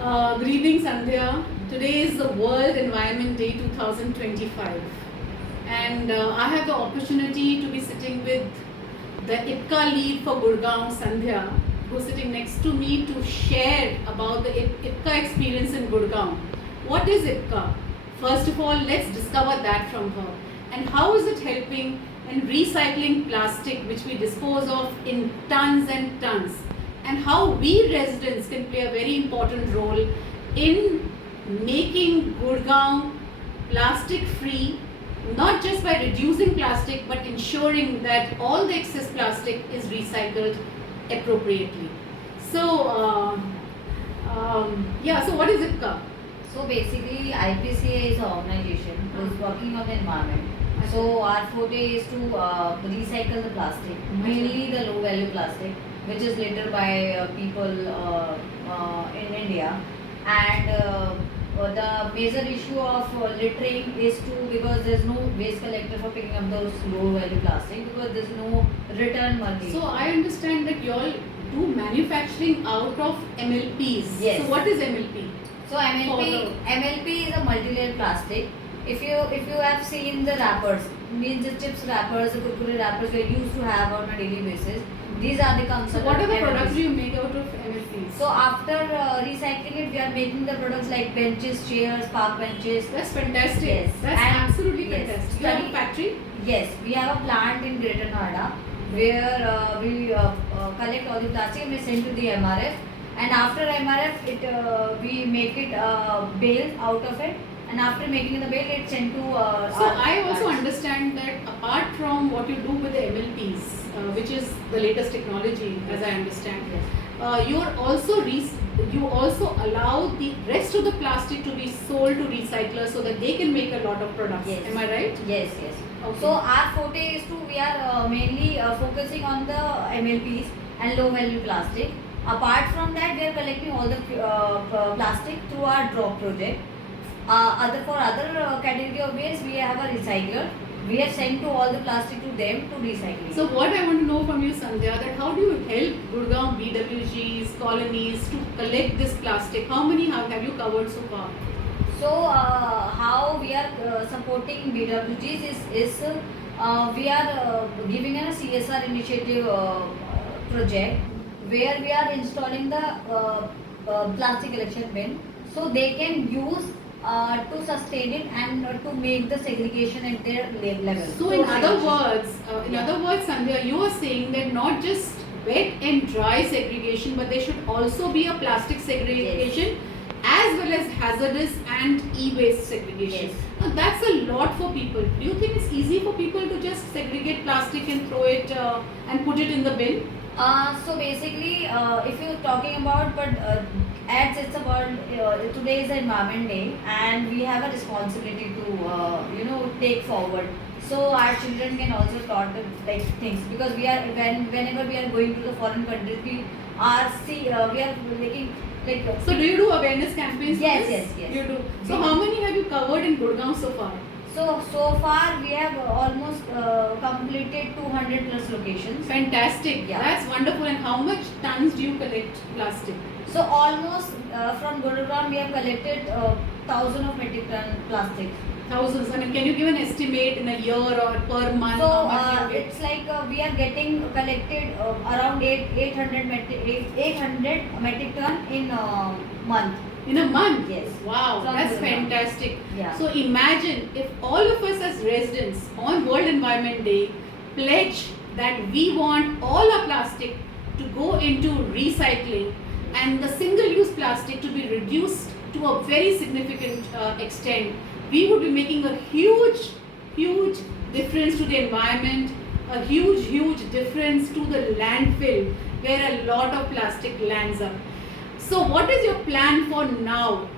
Good evening, Sandhya. Today is the World Environment Day 2025, and I have the opportunity to be sitting with the Ipca lead for Gurgaon, Sandhya, who's sitting next to me to share about the Ipca experience in Gurgaon. What is Ipca? First of all, let's discover that from her. And how is it helping in recycling plastic, which we dispose of in tons and tons? And how we residents can play a very important role in making Gurgaon plastic free, not just by reducing plastic but ensuring that all the excess plastic is recycled appropriately. So, so what is Ipca? So basically, IPCA is an organization who is working on the environment. So our forte is to recycle the plastic, mainly the low value plastic, which is littered by people in India. And the major issue of littering is because there's no waste collector for picking up those low value plastic, because there's no return money. So I understand that you all do manufacturing out of MLPs. Yes. So what is MLP? So MLP is a multi-layer plastic. If you have seen the wrappers, means the chips wrappers, the kurkure wrappers we used to have on a daily basis, these are the concepts. So what are the products you make out of MLPs? So after recycling it, we are making the products like benches, chairs, park benches. That's fantastic. Yes. That's absolutely yes. fantastic. You have a factory? Yes, we have a plant in Greater Noida where we collect all the plastic and we send to the MRF. And after MRF, we make it bale out of it. And after making the bale, it's sent to. So I also understand that apart from what you do with the MLPs, which is the latest technology, as I understand, yes. You also allow the rest of the plastic to be sold to recyclers so that they can make a lot of products. Yes. Am I right? Yes, yes. Okay. So our forte is we are mainly focusing on the MLPs and low value plastic. Apart from that, we are collecting all the plastic through our drop project. For other category of waste, we have a recycler. We have sent to all the plastic to them to recycle. So what I want to know from you, Sandhya, that how do you help Gurgaon BWGs, colonies to collect this plastic? How many have you covered so far? So how we are supporting BWGs is we are giving a CSR initiative project where we are installing the plastic collection bin, so they can use to sustain it and to make the segregation at their level. So in other words, Sandhya, you are saying that not just wet and dry segregation, but there should also be a plastic segregation, yes, as well as hazardous and e-waste segregation. Yes. Now that's a lot for people. Do you think it's easy for people to just segregate plastic and throw it and put it in the bin? So basically, if you're talking about, as it's about today is the Environment Day, and we have a responsibility to take forward. So our children can also taught like things, because we are whenever we are going to the foreign countries, we are making like. So do you do awareness campaigns? Yes. You do. So how many have you covered in Gurgaon so far? So far we have almost completed 200 plus locations. Fantastic. Yeah. That's wonderful. And how much tons do you collect plastic? So almost from Gurgaon we have collected thousands of metric ton plastic. Thousands. I mean, can you give an estimate in a year or per month? So it's like we are getting collected around 800 metric ton in a month. In a month? Yes. Wow, From that's Gurgaon. fantastic. Yeah. So imagine if all of us as residents on World Environment Day pledge that we want all our plastic to go into recycling and the single-use plastic to be reduced to a very significant extent, we would be making a huge difference to the environment, a huge difference to the landfill where a lot of plastic lands up. So what is your plan for now